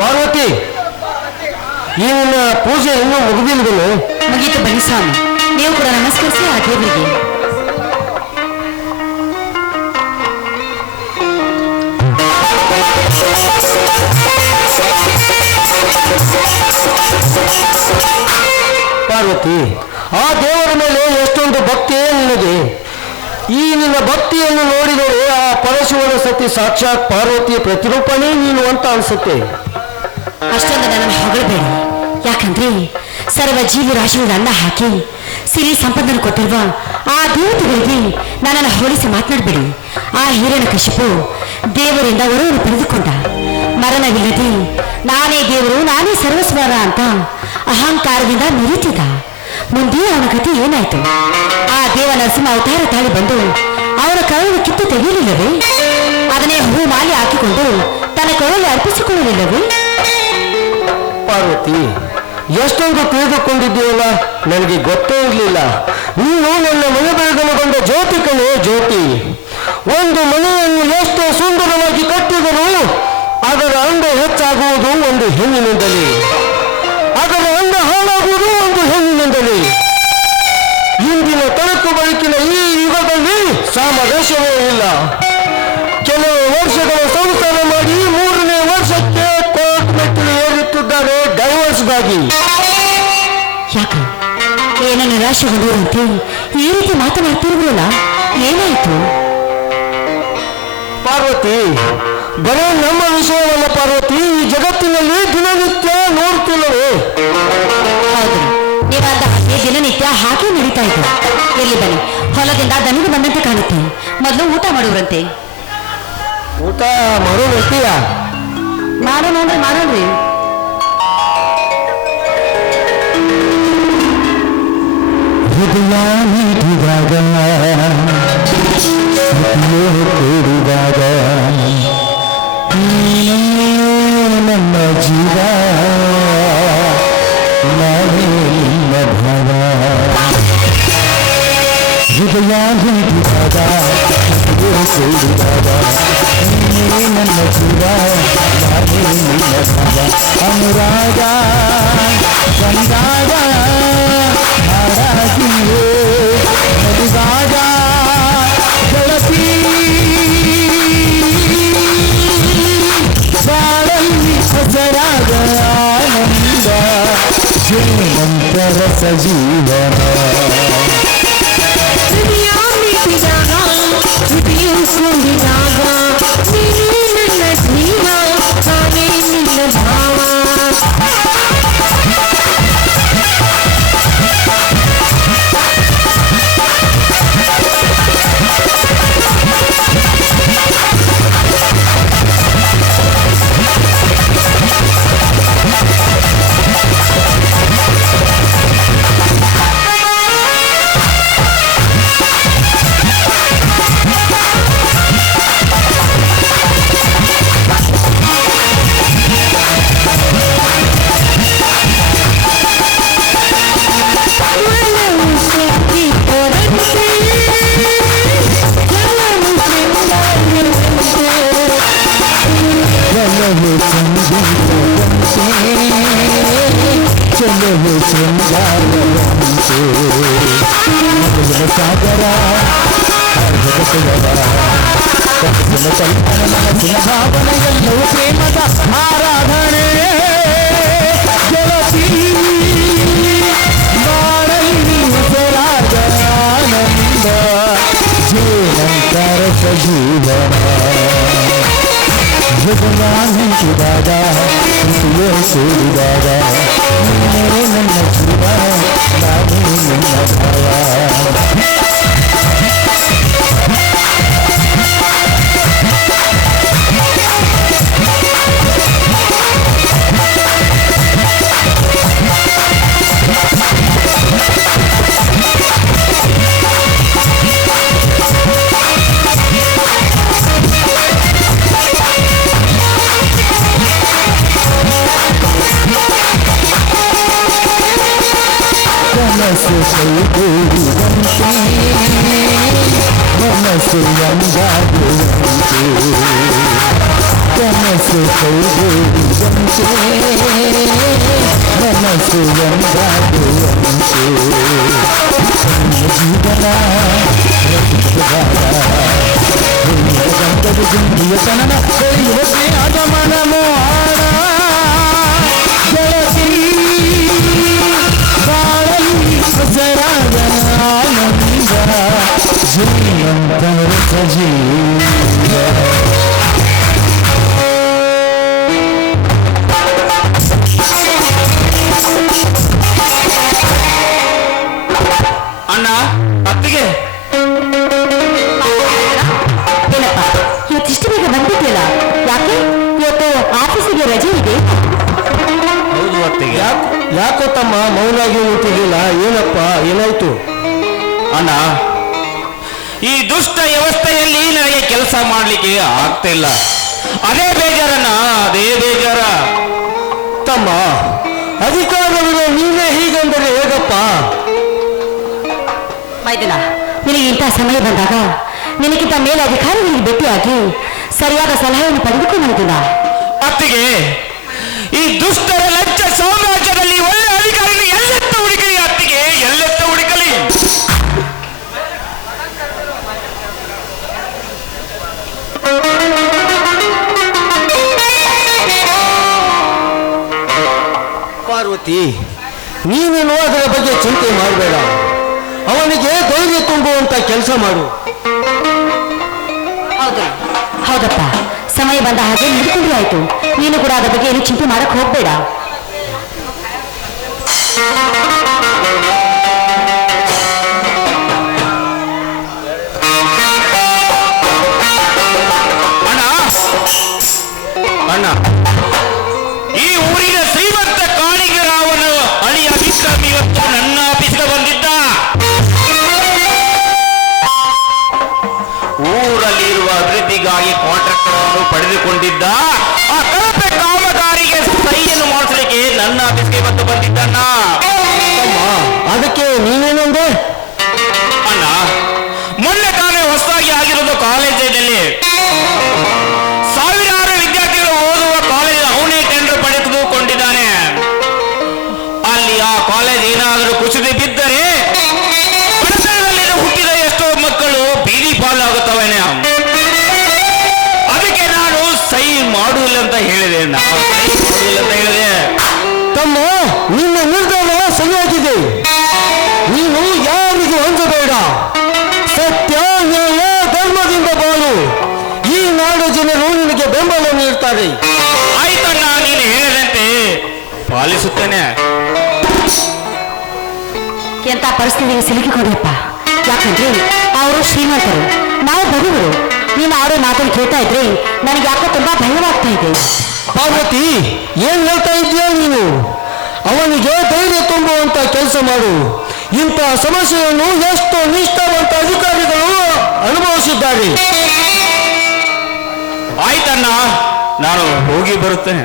ಪಾರ್ವತಿ, ಈ ನಿನ್ನ ಪೂಜೆ ಇನ್ನೂ ಮುಗಿದಿಲ್ವನು? ಮುಗೀತು ಬನ್ನಿ ಸ್ವಾಮಿ, ನೀವು ಕೂಡ ನಮಸ್ಕರಿಸಿ ಆ ದೇವರಿಗೆ. ಪಾರ್ವತಿ, ಆ ದೇವರ ಮೇಲೆ ಎಷ್ಟೊಂದು ಭಕ್ತಿಯೇ ನಿನಗೆ. ಈ ನಿನ್ನ ಭಕ್ತಿಯನ್ನು ನೋಡಿದರೆ ಆ ಪರಶುವನ ಸತಿ ಸಾಕ್ಷಾತ್ ಪಾರ್ವತಿಯ ಪ್ರತಿರೂಪನೇ ನೀನು ಅಂತ ಅನಿಸುತ್ತೆ. ಅಷ್ಟೊಂದು ನನ್ನನ್ನು ಹೊಗಳಬೇಡಿ. ಯಾಕಂದ್ರೆ ಸರ್ವ ಜೀವಿ ರಾಶಿಗಳ ಅನ್ನ ಹಾಕಿ ಸಿರಿ ಸಂಪದನ್ನು ಕೊಟ್ಟಿರುವ ಆ ದೇವತೆಗಳಿಗೆ ನನ್ನನ್ನು ಹೋಲಿಸಿ ಮಾತನಾಡಬೇಡಿ. ಆ ಹಿರಣ್ಯಕಶಿಪು ದೇವರಿಂದ ವರವನ್ನು ಪಡೆದುಕೊಂಡ. ಮರಣವಿಲ್ಲದೆ ನಾನೇ ದೇವರು, ನಾನೇ ಸರ್ವಸ್ವರ ಅಂತ ಅಹಂಕಾರದಿಂದ ಮೆರೀತಿದ್ದ. ಮುಂದೆ ಅವನ ಗತಿ ಏನಾಯ್ತು? ಆ ದೇವ ನರಸಿಂಹ ಅವತಾರ ತಾಳಿ ಬಂದು ಅವನ ಕರುವನ್ನು ಕಿತ್ತು ತೆಗೆಯಲಿಲ್ಲವೇ? ಅದನ್ನೇ ಹೂ ಮಾಲೆ ಹಾಕಿಕೊಂಡು ತನ್ನ ಕರುವನ್ನು ಅರ್ಪಿಸಿಕೊಳ್ಳಲಿಲ್ಲವೇ? ಪಾರ್ವತಿ, ಎಷ್ಟೊಂದು ತಿಳಿದುಕೊಂಡಿದ್ದೀಯಲ್ಲ, ನನಗೆ ಗೊತ್ತೇ ಇರಲಿಲ್ಲ. ನೀನು ನನ್ನ ಮನೆ ಬೆಳಗಲುಗೊಂಡ ಜ್ಯೋತಿ ಕಣೆ ಜ್ಯೋತಿ. ಒಂದು ಮನೆಯನ್ನು ಎಷ್ಟೇ ಸುಂದರವಾಗಿ ಕಟ್ಟಿದರೂ ಅದರ ಅಂದ ಹೆಚ್ಚಾಗುವುದು ಒಂದು ಹೆಣ್ಣಿನಿಂದಲೇ, ಅದರ ಅಂದ ಹಾಳಾಗುವುದು ಒಂದು ಹೆಣ್ಣಿನಿಂದಲೇ. ಇಂದಿನ ತಳಕು ಬಳಿಕಿನ ಈ ಯುಗದಲ್ಲಿ ಸಾಮರಸ್ಯವೇ ಇಲ್ಲ. ಕೆಲವು ವರ್ಷಗಳ ಸಂಸಾರ ಮಾಡಿ 3ನೇ ವರ್ಷಕ್ಕೆ ಕೋರ್ಟ್ ಮೆಟ್ಟಿಲು ಏರುತ್ತಿದ್ದಾರೆ ಡೈವರ್ಸ್ಗಾಗಿ. ಯಾಕೆ ಏನನ್ನು ನಿರಾಶೆಗೊಂಡಿರುವಂತೆ ಈ ರೀತಿ ಮಾತನಾಡ್ತಿರುವಲ್ಲ, ಏನಾಯ್ತು? ಪಾರ್ವತಿ, ಬರೀ ನಮ್ಮ ವಿಷಯವಲ್ಲ ಪಾರ್ವತಿ, ಈ ಜಗತ್ತಿನಲ್ಲಿ ದಿನನಿತ್ಯ ನೋಡ್ತಿಲ್ಲವೇ? ಹೌದು, ನೀವಾದ ಹಾಗೆ ದಿನನಿತ್ಯ ಹಾಗೆ ನಡೀತಾ ಇತ್ತು. ಎಲ್ಲಿ ಬನ್ನಿ, ಹೊಲದಿಂದ ದನಿಗೆ ಬಂದಂತೆ ಕಾಣುತ್ತೆ. ಮೊದಲು ಊಟ ಮಾಡುವರಂತೆ. ಊಟ ಮಾಡೋಣಂತೀಯ? ಮಾಡೋಣ್ರಿ ಮಾಡೋಣ್ರಿ. ಹೃದಯ ನೀಡಿದಾಗ ಕೂಡಿದಾಗ ನನ್ನ ಜೀವ, ನಾನೇ ನಿನ್ನ ಭಾವ. ಹೃದಯ ನೀಡಿದಾಗ ಕೂಡಿದಾಗ ನೀನೇ ನನ್ನ ಜೀವ, ನಾನೇ ನಿನ್ನ ಭಾವ. ಅನುರಾಗ ಬಂದಾಗ ಹಾಡಾಗಿಯೇ ನಲಿದಾಗ ಗೆಳತಿ, ಬಾಳಲ್ಲಿ ಹಸರಾಗ ಆನಂದ, ಜೀವಂತರ ಸಜೀವನ. ನನ್ನ ಜೀವ, ನಾನೇ ನಿನ್ನ ಭಾವ. ಚಲೋ ಶೃಂಗಾರವಂತೆ ಸಾಗರ ಕಲ್ಪನೆ ಮನಸ್ಸಿನ ಭಾವನೆಯಲ್ಲೂ ಪ್ರೇಮದ ಆರಾಧನೆ. ಗೆಳತಿ, ಬಾಳಲ್ಲಿ ಹೆಸರಾದ ಆನಂದ, ಜೀವಂತರ ಸಜೀವನ. ಹೃದಯ ನಿಂತಿದಾಗ ಪ್ರೀತಿಯೇ ಸೇರಿದಾಗ ನೀನೇ ನನ್ನ ಜೀವ, ನಾನೇ ನಿನ್ನ ಭಾವ. ಮನಸ್ಸು ಕೈಗೂಡಿದಂತೆ, ಮನಸ್ಸು ಎಂದಾಗುವಂತೆ, ಕನಸು ಕೈಗೂಡಿದಂತೆ ಮನಸ್ಸು ಒಂದಾಗುವಂತೆ ಜೀವನ ಗಂಧದ ಗುಂಡಿಯ ತನನ ಯುವತಿ ಆಗಮನ ಮೋಹಾಣ ಗೆಳತಿ ಬಾಳಲಿ ಹಸರಾದ ಆನಂದ ಜೀವಂತರ ಸಜೀವ ಅಣ್ಣ ಅತ್ತಿಗೆ ಏನಪ್ಪ ಇವತ್ತಿಷ್ಟು ಬೇಗ ಬಂದಿದ್ಯಲ್ಲ ಯಾಕೆ ಇವತ್ತು ಆಫೀಸಿಗೆ ರಜೆ ಇದೆ ಹೌದು ಅತ್ತಿಗೆ. ಯಾಕೋ ತಮ್ಮ ಮೌನಾಗಿ ನಿಂತಿರಲಿಲ್ಲ? ಏನಪ್ಪ ಏನಾಯ್ತು? ಅಣ್ಣ ಈ ದುಷ್ಟ ವ್ಯವಸ್ಥೆಯಲ್ಲಿ ನನಗೆ ಕೆಲಸ ಮಾಡ್ಲಿಕ್ಕೆ ಆಗ್ತಿಲ್ಲ. ಅದೇ ಬೇಜಾರಣ್ಣ, ಅದೇ ಬೇಜಾರ. ತಮ್ಮ ಅಧಿಕಾರವಿರೋ ನೀವೇ ಹೀಗಂದರೆ ಹೇಗಪ್ಪ? ಮೈದನ ನಿನಗೆ ಇಂಥ ಸಮಯ ಬಂದಾಗ ನಿನಗಿಂತ ಮೇಲೆ ಅಧಿಕಾರಿಗಳಿಗೆ ಭೇಟಿಯಾಗಿ ಸರಿಯಾದ ಸಲಹೆಯನ್ನು ಪಡೆದುಕೊಂಡು ಮೈದನ. ಅತ್ತಿಗೆ ಈ ದುಷ್ಟರ ಲಂಚ ಸಾಮ್ರಾಜ್ಯದಲ್ಲಿ ಒಳ್ಳೆ ಅಧಿಕಾರಿಗಳು ಎಲ್ಲೆತ್ತ ಹುಡುಕಲಿ ಅತ್ತಿಗೆ, ಎಲ್ಲೆತ್ತ ಹುಡುಕಲಿ. ಪಾರ್ವತಿ, ನೀನೇನು ಅದರ ಬಗ್ಗೆ ಚಿಂತೆ ಮಾಡಬೇಡ. ಅವನಿಗೆ ಧೈರ್ಯ ತುಂಬುವಂತ ಕೆಲಸ ಮಾಡು. ಹೌದಪ್ಪ, ಸಮಯ ಬಂದ ಹಾಗೆ ನಡ್ಕೊಂಡ್ರೆ ಆಯ್ತು. ನೀನು ಕೂಡ ಅದರ ಬಗ್ಗೆ ಏನು ಚಿಂತೆ ಮಾಡಕ್ ಹೋಗ್ಬೇಡ. ಅಣ್ಣ, ಈ ಊರಿನ ಶ್ರೀಮಂತ ಕಾಳಿಂಗರಾವನ ಅಳಿಯ ವಿಕ್ರಮ್ ಇವತ್ತು ನನ್ನ ಆಫೀಸ್ಗೆ ಬಂದಿದ್ದ. ಊರಲ್ಲಿರುವ ಅಭಿವೃದ್ಧಿಗಾಗಿ ಕಾಂಟ್ರಾಕ್ಟರ್ ಅನ್ನು ಪಡೆದುಕೊಂಡಿದ್ದ. ಆ ಕಳಪೆ ಕಾಮಗಾರಿಗೆ ಸಹಿಯನ್ನು ಮಾಡಿಸಲಿಕ್ಕೆ ನನ್ನ ಆಫೀಸ್ಗೆ ಇವತ್ತು ಬಂದಿದ್ದಣ್ಣ. ತಮ್ಮ, ಅದಕ್ಕೆ ನೀನೇನಂದೆ? ಅಣ್ಣ, ಮೊನ್ನೆ ತಾನೇ ಹೊಸದಾಗಿ ಆಗಿರೋದು ಕಾಲೇಜಿನಲ್ಲಿ ಸಾವಿರಾರು ವಿದ್ಯಾರ್ಥಿಗಳು ಓದುವ ಕಾಲೇಜ್ ಅವನೇ ಟೆಂಡರ್ ಪಡೆದುಕೊಂಡಿದ್ದಾನೆ. ಅಲ್ಲಿ ಆ ಕಾಲೇಜ್ ಏನಾದರೂ ಕುಸಿದು ಬಿದ್ದರೆ ಬಡತನದಲ್ಲಿ ಹುಟ್ಟಿದ ಎಷ್ಟೋ ಮಕ್ಕಳು ಬೀದಿ ಪಾಲಾಗುತ್ತವೇನೆ. ಅದಕ್ಕೆ ನಾನು ಸಹಿ ಮಾಡುವುದಿಲ್ಲ ಅಂತ ಹೇಳಿದೆ. ತಮ್ಮ, ನಿನ್ನ ನಿರ್ಧಾರ ಸರಿಯಾಗಿದೆ. ನೀನು ಯಾರಿಗೂ ಹೊಂದಬೇಡ. ಸತ್ಯ, ನ್ಯಾಯ, ಧರ್ಮದಿಂದ ಬಾಳು. ಈ ನಾಡು ಜನರು ನಿನಗೆ ಬೆಂಬಲ ನೀಡ್ತಾರೆ. ಆಯ್ತಣ್ಣ, ನೀನು ಹೇಳಿದಂತೆ ಪಾಲಿಸುತ್ತೇನೆ. ಎಂತ ಪರಿಸ್ಥಿತಿಗೆ ಸಿಲುಕಿಕೊಂಡ್ರಪ್ಪ. ಯಾಕಂದ್ರೆ ಅವರು ಶ್ರೀಮಂತರು, ನಾವು ಬಡವರು. ನೀನು ಆಡೋ ಮಾತನ್ನು ಕೇಳ್ತಾ ಇದ್ರೆ ನನಗೆ ಯಾಕೋ ತುಂಬಾ ಭಯವಾಗ್ತಾ ಇದೆ. ಪಾರ್ವತಿ, ಏನ್ ಹೇಳ್ತಾ ಇದೀಯ ನೀನು? ಅವನಿಗೆ ಧೈರ್ಯ ತುಂಬುವಂತ ಕೆಲಸ ಮಾಡು. ಇಂಥ ಸಮಸ್ಯೆಯನ್ನು ಎಷ್ಟೋ ನಿಷ್ಠಾವಂತ ಅಧಿಕಾರಿಗಳು ಅನುಭವಿಸಿದ್ದಾರೆ. ಆಯ್ತಣ್ಣ, ನಾನು ಹೋಗಿ ಬರುತ್ತೇನೆ.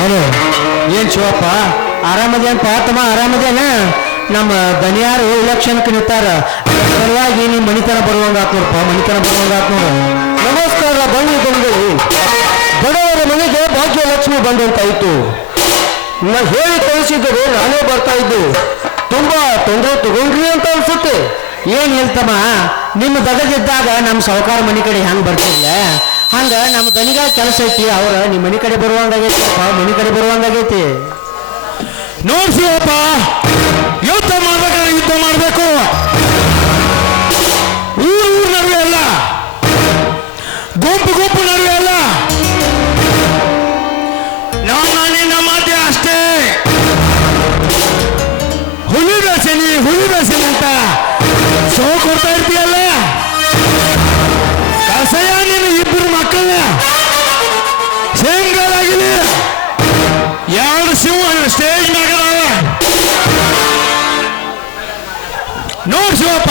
ಹಲೋ, ಏನ್ ಶಿವಪ್ಪ, ಆರಾಮದೇನಪ್ಪ? ತಮ್ಮ ಆರಾಮದೇನ? ನಮ್ಮ ದನಿಯಾರು ಇಲೆಕ್ಷನ್ಗೆ ನಿಂತಾರ. ಸಲುವಾಗಿ ನಿಮ್ಮ ಮಣಿತನ ಬರುವಂಗ ನೋಡಪ್ಪ, ಮಣಿತನ ಬರುವಂಗ ನೋಡ. ನಮಸ್ಕಾರ ಬನ್ನಿ ಬಂಧುಗಳು. ಬಡವರ ಮನೆಗೆ ಭಾಗ್ಯಲಕ್ಷ್ಮಿ ಬಂದಂತಾಯ್ತು. ಹೇಳಿ ಕಳಿಸಿದರೆ ನಾನೇ ಬರ್ತಾ ಇದ್ದು. ತುಂಬಾ ತೊಂದರೆ ತಗೊಂಡ್ರಿ ಅಂತ ಅನ್ಸುತ್ತೆ. ಏನ್ ಹೇಳ್ತಮ್ಮ, ನಿಮ್ಮ ದಗದಿದ್ದಾಗ ನಮ್ಮ ಸಾವುಕಾರ ಮನೆ ಕಡೆ ಹೆಂಗ್ ಬರ್ತಿರ್ಲ ಹಂಗ ನಮ್ಮ ದನಿಗ ಕೆಲಸ ಐತಿ, ಅವ್ರ ನಿಮ್ಮ ಮನೆ ಕಡೆ ಬರುವಂಗಾಗೈತಿ, ಮನೆ ಕಡೆ ಬರುವಂಗಾಗೈತಿ. ನೋಡ್ಸಿವಪ್ಪ, ಯುದ್ಧ ಮಾಡ್ಬೇಕಾದ್ರೆ ಯುದ್ಧ ಮಾಡಬೇಕು. ಊರು ನಡುವೆ ಅಲ್ಲ, ಗುಂಪು ನಡುವೆ ಅಲ್ಲ, ನಾನೇ ನಮ್ಮ ಮಾತೆ ಅಷ್ಟೇ. ಹುಲಿ ಬೆಸೆನಿ ಅಂತ ಶೋ ಕೊಡ್ತಾ ಇರ್ತೀಯಲ್ಲ, ಕಸಯ ನೀನು ಇಬ್ಬರು ಮಕ್ಕಳನ್ನ ಶೇಂಗಾಲಾಗಿದೆ. ಎರಡು ಶಿವ ಸ್ಟೇಜ್ ಮ್ಯಾಗದಾವ. ನೋಡ್ ಶಿವಪ್ಪ,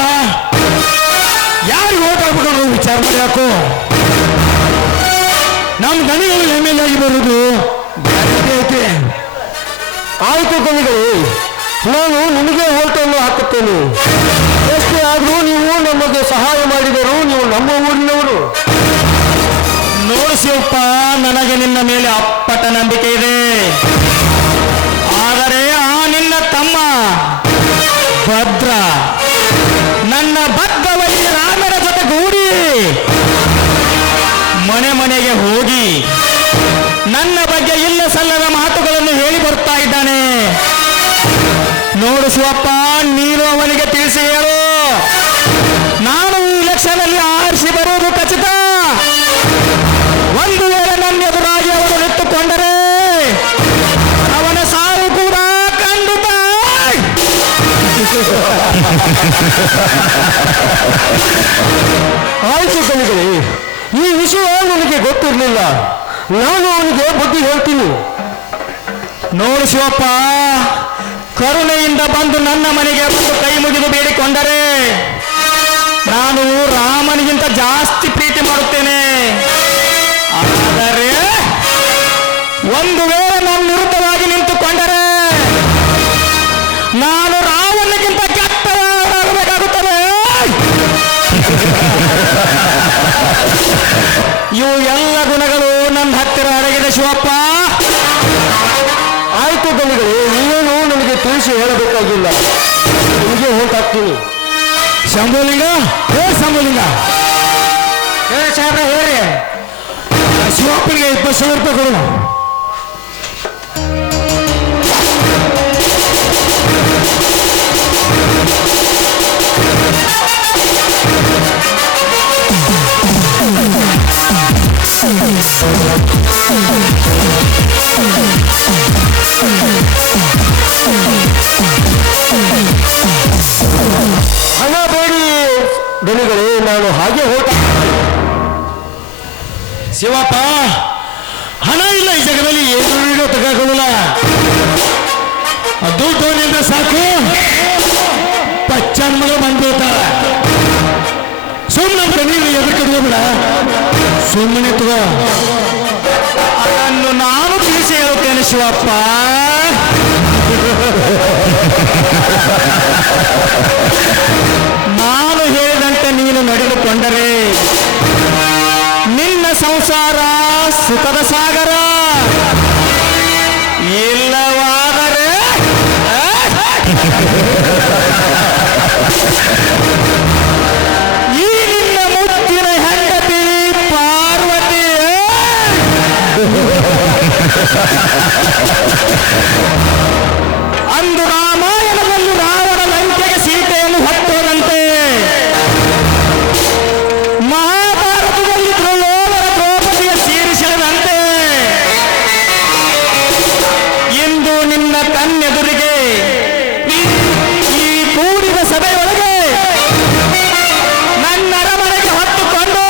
ಯಾರಿಗೆ ಓಟ್ ಹಾಕ್ಬೇಕು ವಿಚಾರ ಮಾಡಿ ಹಾಕು. ನಮ್ಮ ದನಿಗಳು MLA ಆಗಿ ಬರುವುದು ಗ್ಯಾರಂಟಿ ಐತೆ. ಆಯ್ತು ಕವಿಗಳು, ನಾನು ನಿಮಗೆ ಓಟನ್ನು ಹಾಕುತ್ತೇನೆ. ಎಷ್ಟೇ ಆದರೂ ನೀವು ನಮಗೆ ಸಹಾಯ ಮಾಡಿದರು, ನೀವು ನಮ್ಮ ಊರಿನವರು. ನೋಡು ಶಿವಪ್ಪ, ನನಗೆ ನಿನ್ನ ಮೇಲೆ ಅಪ್ಪಟ ನಂಬಿಕೆ ಇದೆ. ಆದರೆ ಆ ನಿನ್ನ ತಮ್ಮ ಭದ್ರ ನನ್ನ ಬದ್ಧವಲ್ಲಿ ರಾಮನ ಜೊತೆ ಗೂಡಿ ಮನೆಗೆ ಹೋಗಿ ನನ್ನ ಬಗ್ಗೆ ಇಲ್ಲ ಸಲ್ಲದ ಮಾತುಗಳನ್ನು ಹೇಳಿ ಬರ್ತಾ ಇದ್ದಾನೆ. ನೋಡು ಶಿವಪ್ಪ, ನೀನು ಅವನಿಗೆ ತಿಳಿಸಿ ಹೇಳು, ನಾನು ಈ ಎಲೆಕ್ಷನ್ ಅಲ್ಲಿ ಆರಿಸಿ ಬರುವುದು ಖಚಿತ. ಒಂದು ವೇಳೆ ನನ್ನ ಎದುರಾಗಿ ಅವನು ನಿಂತುಕೊಂಡರೆ ಅವನ ಸಾವು ಕೂಡ ಖಂಡಿತ. ಆಯ್ತು ಕವಿಗಳೇ, ಈ ವಿಷಯ ನನಗೆ ಗೊತ್ತಿರಲಿಲ್ಲ. ನಾನು ಅವನಿಗೆ ಬುದ್ಧಿ ಹೇಳ್ತೀನಿ. ನೋಡು ಶಿವಪ್ಪ, ಕರುಣೆಯಿಂದ ಬಂದು ನನ್ನ ಮನೆಗೆ ಬಂದು ಕೈ ಮುಗಿದು ಬೇಡಿಕೊಂಡರೆ ನಾನು ರಾಮನಿಗಿಂತ ಜಾಸ್ತಿ ಪ್ರೀತಿ ಮಾಡುತ್ತೇನೆ. ಆದರೆ ಒಂದು ವೇಳೆ ನನ್ನ ವಿರುದ್ಧವಾಗಿ ನಿಂತುಕೊಂಡರೆ ನಾನು ರಾವಣನಿಗಿಂತ ಕೆಟ್ಟವನಾಗಬೇಕಾಗುತ್ತದೆ. ಇವು ಎಲ್ಲ ಗುಣಗಳು ನನ್ನ ಹತ್ತಿರ ಅಡಗಿದೆ ಶಿವಪ್ಪ. ಆಯ್ತು ಕವಿಗಳೇ, ನೀವೇನು ನನಗೆ ತಿಳಿಸಿ ಹೇಳಬೇಕಾಗಿಲ್ಲ, ನಿಮಗೆ ಓಟ್ ಹಾಕ್ತೀನಿ. ಶಂಭುಲಿಂಗ, ಶಂಭುಲಿಂಗ, ಹೇಳಿ ಸಾಹೇಬ್ರ, ಹೇಳಿ. ಶಿವಪ್ಪನಿಗೆ 20,000 ರೂಪಾಯಿ ಕೊಡೋಣ. ಹಣ ಬೇಡಿ ದನಿಗಳೇ, ನಾನು ಹಾಗೆ ಓಟ್ ಶಿವಪ್ಪ, ಹಣ ಇಲ್ಲ ಈ ಜಗದಲ್ಲಿ, ಏನು ತಗೋಲ್ಲ. ದುಡ್ಡು ನಿಂದ ಸಾಕು, ಪಚ್ಚನ್ ಮಗ ಬಂದ್ಬಿಡ್ತಾರ. ಸುಮ್ಮನೆ ನೀನು ಎದಕ್ಕೆ ಬೇಡ, ಸುಮ್ಮನೆ ತಗೋ. ಅದನ್ನು ನಾನು ತಿಳಿಸಿ ಹೇಳುತ್ತೇನೆ ಶಿವಪ್ಪ. ನಾನು ಹೇಳಿದಂತೆ ನೀನು ನಡೆದುಕೊಂಡರೆ ನಿನ್ನ ಸಂಸಾರ ಸುಖದ ಸಾಗರ. ಇಲ್ಲವಾದರೆ ಈ ನಿನ್ನ ಮುತ್ತಿನ ಹೆಂಡತಿ ಪಾರ್ವತಿ ಅಂದು ರಾಮಾಯಣದಲ್ಲಿ ರಾವಣ ಲಂಕೆಗೆ ಸೀತೆಯನ್ನು ಹೊತ್ತೋದಂತೆ, ಮಹಾಭಾರತದಲ್ಲಿ ದ್ರೌಪದಿಯ ಸೇರಿಸದಂತೆ ಇಂದು ನಿನ್ನ ಕಣ್ಣೆದುರಿಗೆ ಈ ಕೂಡಿದ ಸಭೆಯೊಳಗೆ ನನ್ನ ಅರಮನೆಗೆ ಹೊತ್ತುಕೊಂಡು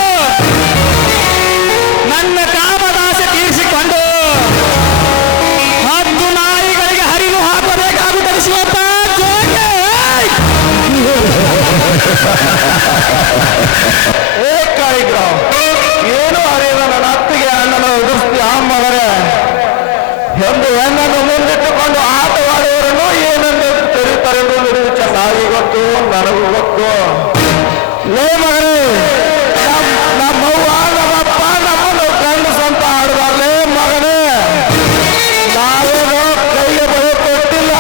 ನನ್ನ ಕಾಮದಾಸೆ ತೀರಿಸಿಕೊಂಡು ಹದ್ದು ನಾಯಿಗಳಿಗೆ ಹರಿದು ಹಾಕಬೇಕಾಗುತ್ತದೆ ಶಿವಪ್ಪ. ಏನು ಅರಿವ ನನ್ನ ಅತ್ತಿಗೆ ಅಣ್ಣನ ಎದುರಿಸ್ತಿ ಆಮದರೆ ಎಂದು ಹೆಣ್ಣನ್ನು ಮುಂದಿಟ್ಟುಕೊಂಡು ಆಟವಾಡುವವರನ್ನು ಏನೆಂದು ತೆರೀತಾರೆಂದು ನಿನಗೆ ಚೆನ್ನಾಗಿ ಗೊತ್ತು, ನನಗೂ ಗೊತ್ತು. ಲೇ ಮಗನೇ, ನಮ್ಮವ್ವ ನಮ್ಮಪ್ಪ ನಮ್ಮನ್ನು ಕಂಡು ಸ್ವಂತ ಆಡಬಾರ್ಲೇ ಮಗನೇ. ನಾವೇನೋ ಕೈಗೆ ಬಳಿ ಕೊಟ್ಟಿಲ್ಲ.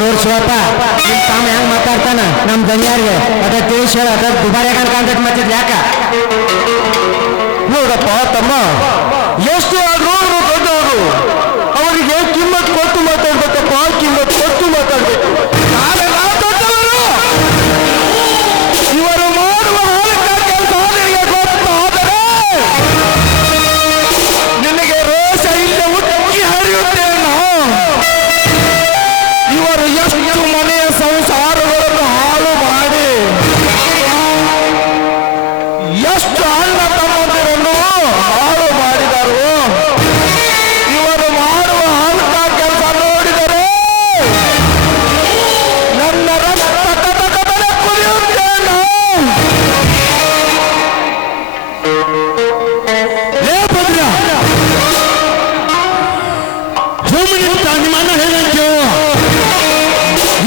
ನೋಡ್ ಶಿವಪ್ಪ, ನಿಮ್ಮ ತಾಮ ಹೆಂಗ್ ಮಾತಾಡ್ತಾನ. ತಮ್ಮ ಎಷ್ಟು ಆದ್ರೂ ಅವರು ದೊಡ್ಡವರು, ಅವರಿಗೆ ಕಿಮ್ಮತ್ ಕೊಟ್ಟು ಮಾತಾಡ್ಬೇಕಪ್ಪ, ಕಿಮ್ಮತ್ ಕೊಟ್ಟು ಮಾತಾಡ್ಬೇಕು. ನಾವೆಲ್ಲ ದೊಡ್ಡವರು. ಇವರು ಮಾಡುವ ಕೆಲಸ ನಿನಗೆ ಗೊತ್ತಾದರೆ ನಿನಗೆ ರೋಷ ಇಲ್ಲ ಉಕ್ಕಿ ಹರಿಯುತ್ತೇನೋ. ಇವರು ಎಷ್ಟು ಮನೆಯ ಸಂಸಾರಗಳನ್ನು ಹಾಳು ಮಾಡಿ ಎಷ್ಟು ಅಣ್ಣ ತಮ್ಮಂದಿರನ್ನು ಹಾಳು ಮಾಡಿದರು. ಇವರು ಮಾಡುವ ಹಲ್ಕ ಕೆಲಸ ನೋಡಿದರೆ ನನ್ನ ರಕ್ತ ಕಟಕಟನೆ ಕುದಿಯುತ್ತೇನೋ. ಏ ಭದ್ರ, ಸುಮ್ಮನೆ ನಿಮ್ಮ ಅಣ್ಣ ಹೇಳಂತೆ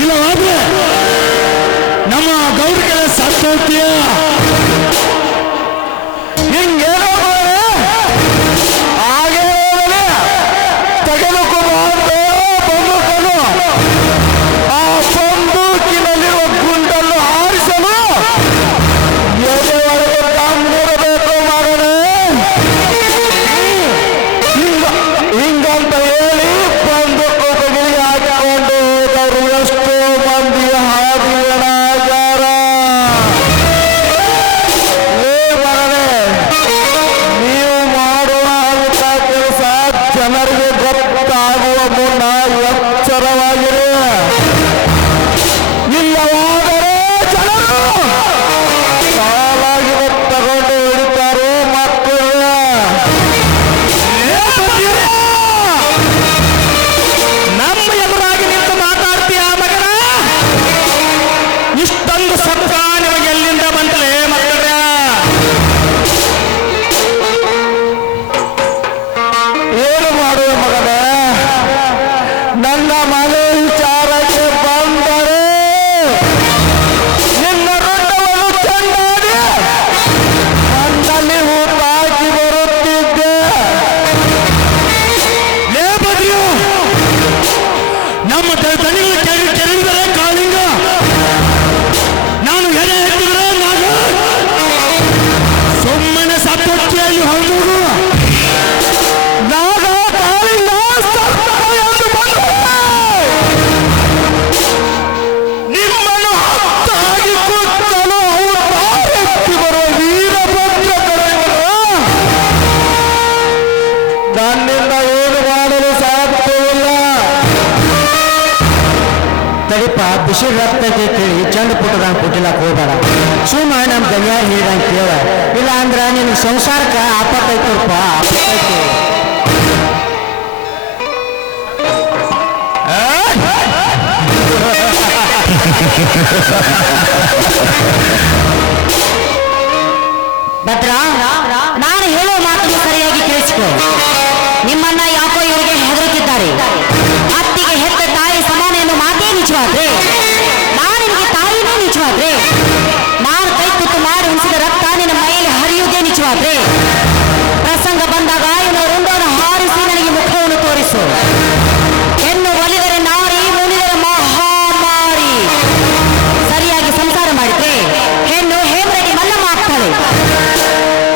ಇಲ್ಲವಾದ್ರೆ ನಮ್ಮ ಗೌರಿಗೆಲ್ಲ ಸತ್ತು ಹೋಗ್ತೀಯ. ಹಿಂಗೇನೋ ಹಾಗೆ ತೆಗೆದುಕೊಂಡು ಬಂದೂಕನ್ನು ಆ ಬಂದೂಕಿನಲ್ಲಿರುವ ಗುಂಡನ್ನು ಹಾರಿಸಲು ಎದೆಯೊಳಗೆ ತಂದಿರಬೇಕು ಮಗನೇ. ಹಿಂಗಂತ ಹೇಳಿ ಬಂದೂಕು ಬಗಿಲಿಗೆ ಹಾಕಿಕೊಂಡು ಹೋದವರು ಎಷ್ಟೋ ಮಂದಿ ಹಾದಿಗಳಾಗ್ಯಾರ. ಏ ಮಗನೇ, ನೀವು ಮಾಡುವ ಅಂತ ಕೆಲಸ ಜನರಿಗೆ ಗೊತ್ತಾಗುವ ಮುನ್ನ ಎಚ್ಚರವಾಗಿರಿ. ಇಲ್ಲವಾದರೆ ಜನರು ಸಾಲಾಗಿ ತಗೊಂಡು ಹಿಡಿತಾರೆ ಮಕ್ಕಳು. ನಮ್ಮ ಎದುರಾಗಿ ನಿಂತು ಮಾತಾಡ್ತೀಯ ಮಗನ? ಇಷ್ಟೊಂದು ಸತ್ವ ನಿಮಗೆ ಎಲ್ಲಿಂದ ಬಂತಲೇ ಮಕ್ಕಳ? ಏನು ಮಾಡುವ ಮಗನೇ, ನನ್ನ ಮನೆ ವಿಚಾರಕ್ಕೆ ಬಂದರೆ ನಿನ್ನ ರುಂಡವನ್ನು ಚೆಂಡಾಡಿ ನನ್ನಲ್ಲಿ ಹೂತಾಕಿ ಬರುತ್ತಿದ್ದೆ. ಲೇ ಬದ್ರಿಯು, ನಮ್ಮ ದಣಿಗಳು ಕೆರಳಿದರೆ ಕಾಳಿಂಗ, ನಾನು ಎದೆ ಎತ್ತಿದ್ರೆ ನಾಗ ಸುಮ್ಮನೆ ಸತ್ತೊಟ್ಟಿಯಲ್ಲಿ ಹೊರಡುವುದು. ನಾಗ ಕಾಳಿಂಗ ಎಂದು ಬಂದು ನಿಮ್ಮನ್ನು ಹತ್ತಾಗಿ ಕೂತಲು ಎತ್ತಿ ಬರುವ ವೀರಭದ್ರ ಕಡೆಗಳು ನನ್ನಿಂದ ಏನು ಮಾಡಲು ಸಾಧ್ಯವಿಲ್ಲ. ತಡಿಪ, ಬಿಸಿ ರಕ್ತಕ್ಕೆ ತಿಳಿ ಚಂದ ಪುಟ್ಟದಂಗೆ ಪುಟ್ಟಿಲಕ್ಕೆ ಹೋಗಬೇಡ. ಸುಮ್ಮ ನಮ್ಮ ಗಣ್ಯಾರ ಹೇಳಿದಂಗೆ ಕೇಳ, ಇಲ್ಲ ಅಂದ್ರೆ ನಿನ್ನ ಸಂಸಾರಕ್ಕೆ ಆಪತ್ತೈತಪ್ಪ, ಆಪತ್ತೈತಿ. ಭದ್ರ, ನಾನು ಹೇಳೋ ಮಾತನ್ನು ಸರಿಯಾಗಿ ಕೇಳಿಸಿಕೊ. ನಿಮ್ಮನ್ನ ಯಾಕೋ ಇವರಿಗೆ ಹೆದರುತ್ತಿದ್ದಾರೆ. ಅತ್ತಿಗೆ ಹೆತ್ತ ತಾಯಿ ಸಮಾನ ಎನ್ನುವ ಮಾತೇ ನಿಜವಾದ್ರೆ, ನಾನು ನಿಮಗೆ ತಾಯಿನೇ ನಿಜವಾದ್ರೆ, ನಾನು ಕೈ ತುತ್ತು ಮಾಡಿ ಉಣಿಸಿದ ರಕ್ತ ನಿನ್ನ ಮೈಯಲ್ಲಿ ಹರಿಯುವುದೇ ನಿಜವಾದ್ರೆ, ಪ್ರಸಂಗ ಬಂದಾಗ ಇವನು ರುಂಡವನ್ನು ಹಾರಿಸಿ ನನಗೆ ಮುಖವನ್ನು ತೋರಿಸು. ಹೆಣ್ಣು ಒಲಿದರೆ ನಾರಿ, ಮುನಿದರೆ ಮಹಾಮಾರಿ. ಸರಿಯಾಗಿ ಸಂಸಾರ ಮಾಡಿದ್ರೆ ಹೆಣ್ಣು ಹೇಮರೆಡ್ಡಿ ಮಲ್ಲಮ್ಮ ಆಗ್ತಾಳೆ.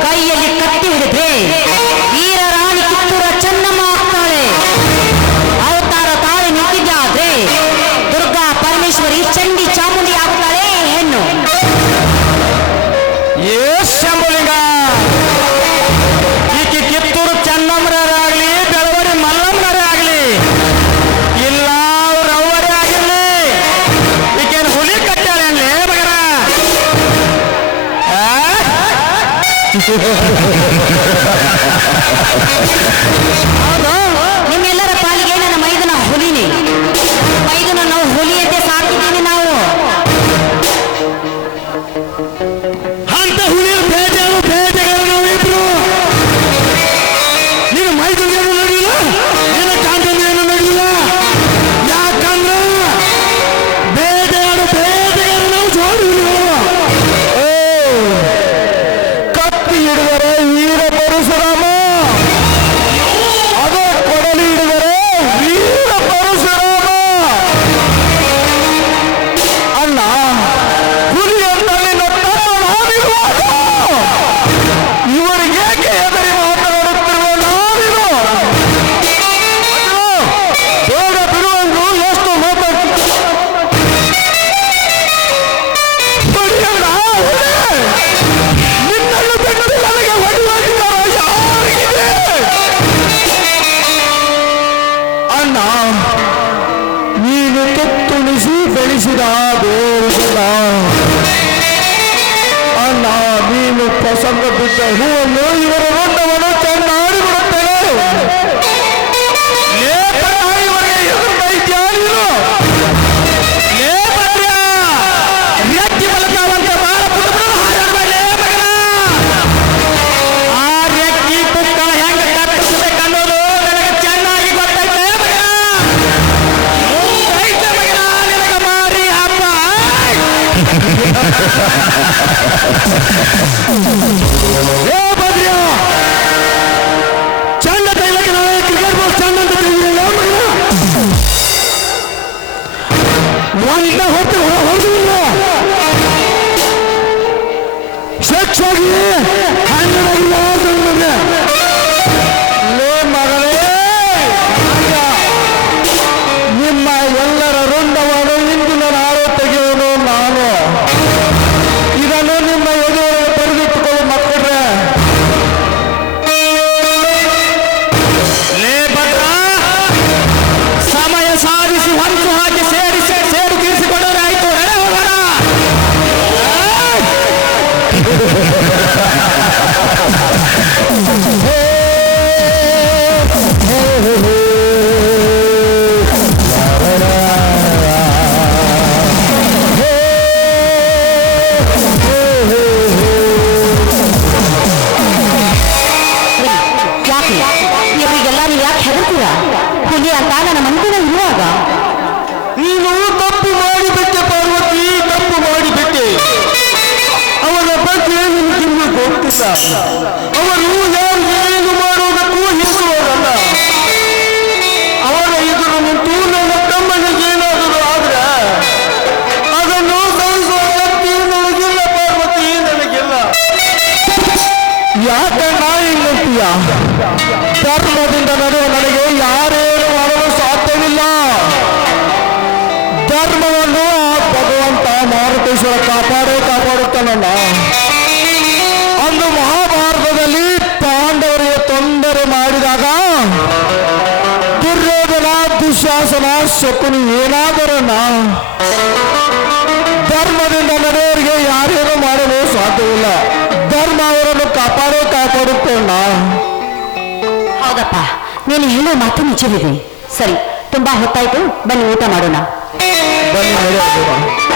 ಕೈಯಲ್ಲಿ ಕತ್ತಿ ಹಿಡಿದ್ರೆ ವೀರ ರಾಣಿ ಕಿತ್ತೂರ ಚೆನ್ನಮ್ಮ ಆಗ್ತಾಳೆ. ಅವತಾರ ತಾಳಿ ನಿಂತಿದ್ದಾದ್ರೆ ದುರ್ಗಾ ಪರಮೇಶ್ವರಿ ಚಂಡಿ ಚಾಮುಂಡಿ ಆಗ್ತಾಳೆ ಹೆಣ್ಣು. ಶಂಭುಲಿಂಗ, ಈಕೆ ಕಿತ್ತೂರು ಚೆನ್ನಮ್ಮರಾಗಲಿ ಬೆಳವಡಿ ಮಲ್ಲಮ್ಮರೇ ಆಗಲಿ, ಇಲ್ಲ ಅವ್ರ ಅವ್ವರೇ ಆಗಿರ್ಲಿ, ಈಕೇನು ಹುಲಿ ಕಟ್ಟಾಳೆ ಅಲ್ಲೇ ಮಗನ? ನಿಮ್ಮೆಲ್ಲರ ಪಾಲಿಗೆ ನನ್ನ ಮೈದನ ಹುಲಿನೇ. ಮೈದನ ನಾವು ಹುಲಿಯಂತೆ ಸಾಕಿದ್ದೀವಿ ನಾವು. ಅಂತ ಹುಲಿಯ ಬೇಟೆಗಳು ನಾವಿಬ್ರು. ನೀನು ಮೈದೂರು ನೋಡಿಲ್ಲ, ನಿನ್ನ ಕಾಂತೇನು ನೋಡಿಲ್ಲ. ಯಾಕಂದ್ರೆ ಬೇಟೆಗಳು ನಾವು ಜೋಡಿದ್ರು. ಕತ್ತಿ ಹಿಡಿದರೆ ಹೂವನ್ನು ಇವರ ರುಂಡವನ್ನು ಚೆನ್ನಾಗಿ ಬಿಡುತ್ತೇನೆ. ಇವರಿಗೆ ಎದುರು ಬೈದ್ಯಾ ನೀನು? ರೆಕ್ಕಿ ಬಲಕಾವಂತ ಬಾಳ ಪುಟ್ಟ ಹಾರಾಡಬೇಡ ಮಗನ. ಆ ರೆಕ್ಕಿ ಪುಕ್ಕಳ ಹೆಂಗ ಕಟ್ಟಿಸಬೇಕನ್ನೋದು ನನಗೆ ಚೆನ್ನಾಗಿ ಗೊತ್ತೈತೆ ಮಗನ. ಮುಂದೈತೆ ಮಗನ ನಿನಗ ಮಾರಿ ಹಬ್ಬ. ಏ ಬದ್ರಿಯ ಚಂದ ತೈಲಕ್ಕೆ ನಾವೇ ಕ್ರಿಕೆಟ್ ಬಾಲ್ ಚಂದ ಅಂತ ತೆಗೆದಿಲ್ಲ ಒಂದ ಹೊತ್ತು ಹೊರದಿಲ್ಲ ಸ್ವಚ್ಛವಾಗಿ ಹಣ್ಣಾಗಿಲ್ಲ ಲೇ ಮಗಳೇ, ನಿಮ್ಮ ಎಲ್ಲರ ರುಂಡವನ್ನು ಇಂದಿನ ನಾಳೆ ತೆಗೆಯೋನು ನಾನು. ಇದನ್ನು ನಿಮ್ಮ ಎದುರು ಬರೆದಿಟ್ಟುಕೊಳ್ಳಿ ಮಕ್ಕಳ್ರೆ. ಲೇ ಭದ್ರ, ಸಮಯ ಸಾಧಿಸಿ ಹೊಂಚು ಹಾಕಿ ಸೇಡು ತೀರಿಸಿಕೊಂಡರೆ ಆಯ್ತು. ಹೋಗೋಣ. ಯಾಕೆ ಇವರಿಗೆಲ್ಲ ನೀವು ಯಾಕೆ ಹೆದರ್ತೀರಾ? ಹುಲಿ ಅಂತ ನನ್ನ ಮನಸ್ಸಿನ ಇರುವಾಗ ನೀನು ತಪ್ಪು ಮಾಡಿಬಿಟ್ಟೆ ಪಾರ್ವತಿ, ತಪ್ಪು ಮಾಡಿಬಿಟ್ಟೆ. ಅವನ ಬಗ್ಗೆ ನಿಮಗೆ ಗೊತ್ತಿಲ್ಲ. ಅವರು ಯಾರಿಗೆ ಏನು ಮಾಡುವುದಕ್ಕೂ ಹೆಸರುವರಲ್ಲ. ಅವರ ಎದುರು ನಿಂತು ನನ್ನ ತಮ್ಮನಿಗೆ ಏನಾದರೂ ಆದ್ರೆ ಅದನ್ನು ಸಹಿಸುವ ಶಕ್ತಿ ನನಗಿಲ್ಲ ಪಾರ್ವತಿ, ನನಗಿಲ್ಲ. ಯಾಕಣ್ಣ ಹಿಂಗಂತೀಯ? ಧರ್ಮದಿಂದ ನನಗೆ ಯಾರೇನು ಮಾಡಲು ಸಾಧ್ಯವಿಲ್ಲ. ಧರ್ಮವನ್ನು ಆ ಭಗವಂತ ಮಾರುತೇಶ್ವರ ಕಾಪಾಡುತ್ತಾನಲ್ಲ. ಅಂದು ಮಹಾಭಾರತದಲ್ಲಿ ಪಾಂಡವರಿಗೆ ತೊಂದರೆ ಮಾಡಿದಾಗ ದುರ್ಯೋಧನ, ದುಶ್ಯಾಸನ, ಶಕುನಿ ಏನಾದರನ್ನ ಧರ್ಮದಿಂದ ನಡೆಯವರಿಗೆ ಯಾರೇನು ಮಾಡಲು ಸಾಧ್ಯವಿಲ್ಲ. ಧರ್ಮ ಅವರನ್ನು ಕಾಪಾಡುತ್ತೇನ. ಹೌದಪ್ಪ, ನೀನು ಹೇಳೋ ಮಾತು ನಿಜವಿದೆ. ಸರಿ, ತುಂಬಾ ಹೊತ್ತಾಯ್ತು, ಬನ್ನಿ ಊಟ ಮಾಡೋಣ. ಬನ್ನಿ ನಡೆಯೋಣ.